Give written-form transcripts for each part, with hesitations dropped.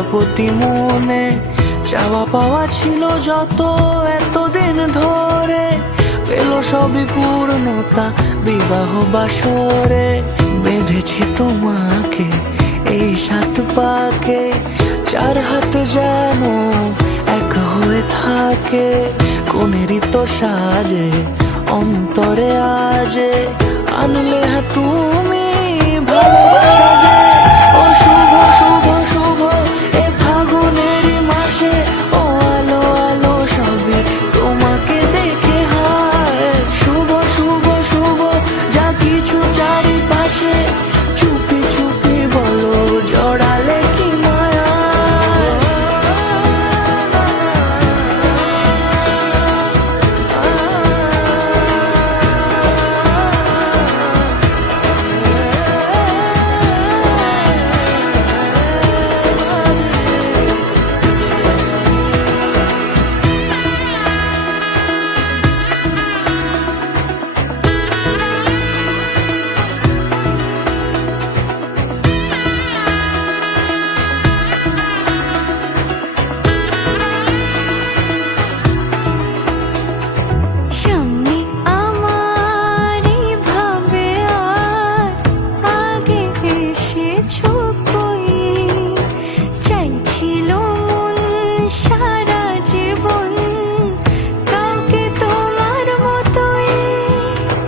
প্রজাপতি মনে চাওয়া পাওয়া ছিল যত এতদিন ধরে, পেল সবই পূর্ণতা বিবাহ বাসরে। বেঁধেছি তোমাকে এই 7 পাকে, 4 হাত যেন এক হয়ে থাকে। কোনেরই তো সাজে অন্তরে আজে, আনলে তুমি ভালোবাসা যে। ও শুভ শুভ শুভ এ ফাগুনেরই মাসে, ও আলো আলো সবে তোমাকে দেখে হয়। শুভ শুভ শুভ যা কিছু চারিপাশে, চুপি চুপি বলো জড়ালে কি মায়া।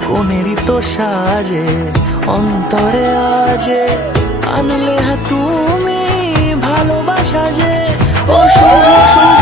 কোনেরই তো সাজে অন্তরে আজে, আনলে তুমি ভালোবাসা যে। ও শুভ শুভ